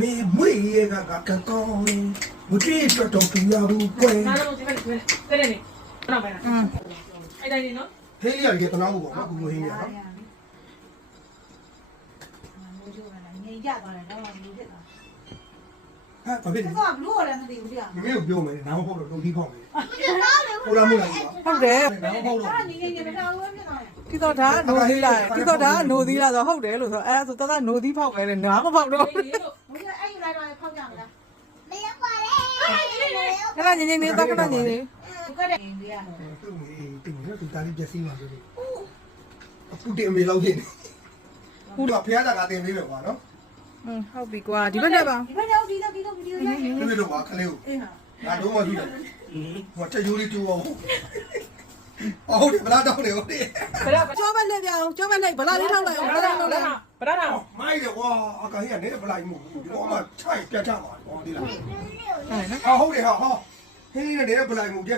မေမွေရကကောင်းမကြည့်တော့ပြရဘူးကွယ် နားလုံးချိန်ပဲတဲ့နေတော့ပဲလားအဲ့တိုင်းနေနော် ဟေးရကြီးတနာဖို့ပေါ့နော်ကူလိုဟင်းရနော် ငြိမ်ကြသွားတယ်တော့လူဖြစ်သွား ဟာဘာဖြစ်လဲ ကဘလို့လည်းမသိဘူးကြာ မင်းကိုပြောမယ်နားမဟုတ်တော့တုံပြီးဖောက်မယ်ဟုတ်လားမဟုတ်လား ဟုတ်တယ် နားမဟုတ်တော့ ငြိမ်ငြိမ်မထားဘူးဖြစ်သွားတယ် ဒီတော့ဒါနိုသီးလာဒီတော့ဒါနိုသီးလာဆိုဟုတ်တယ်လို့ဆိုအဲ့ဒါဆိုတနိုသီးဖောက်မယ်လေနားမဖောက်တော့ ဒီလို ဘုရားအဲ့ယူလိုက်တော့ဖောက်ကြမလား ခဏငင်းငင်းနေတော့ခဏငင်းနေ ဒီကတဲ့ငြိမ်သေးရတယ် သူ့မေတင်နေသူတားလေးပြက်စီးပါဆိုလို့အခုတင်အမေလောက်ဖြစ်နေခုတော့ဖះတာကတင်ပေးမယ်ကွာနော် ဟုတ်ပြီကွာဒီဘက်နဲ့ပါ ဒီဘက်ရောက်ဒီတော့ဗီဒီယိုရိုက် ပြည့်လို့ပါခလေးကို အေးဟာ ငါတော့မှရှိတယ်ဟိုတက်ယူလေးတူအောင်ဟုတ်တယ်ဗလားတော့တယ်ဟုတ်တယ် ဘယ်တော့ ကျောမလက်ပြအောင်ကျောမလက်ဗလာလေးထောက်လိုက်အောင်ဗလာလေးထောက်လိုက် ဘယ်တော့ မိုက်တယ်ကွာအကဟိကနေဗလိုက်မှုဒီတော့မှခြိုက်ပြတ်ချမှာဟောဒီလား ဟုတ်နော် ဟာဟုတ်တယ်ဟာဟောဟင်းနေတယ်ဗလိုက်မှုကျ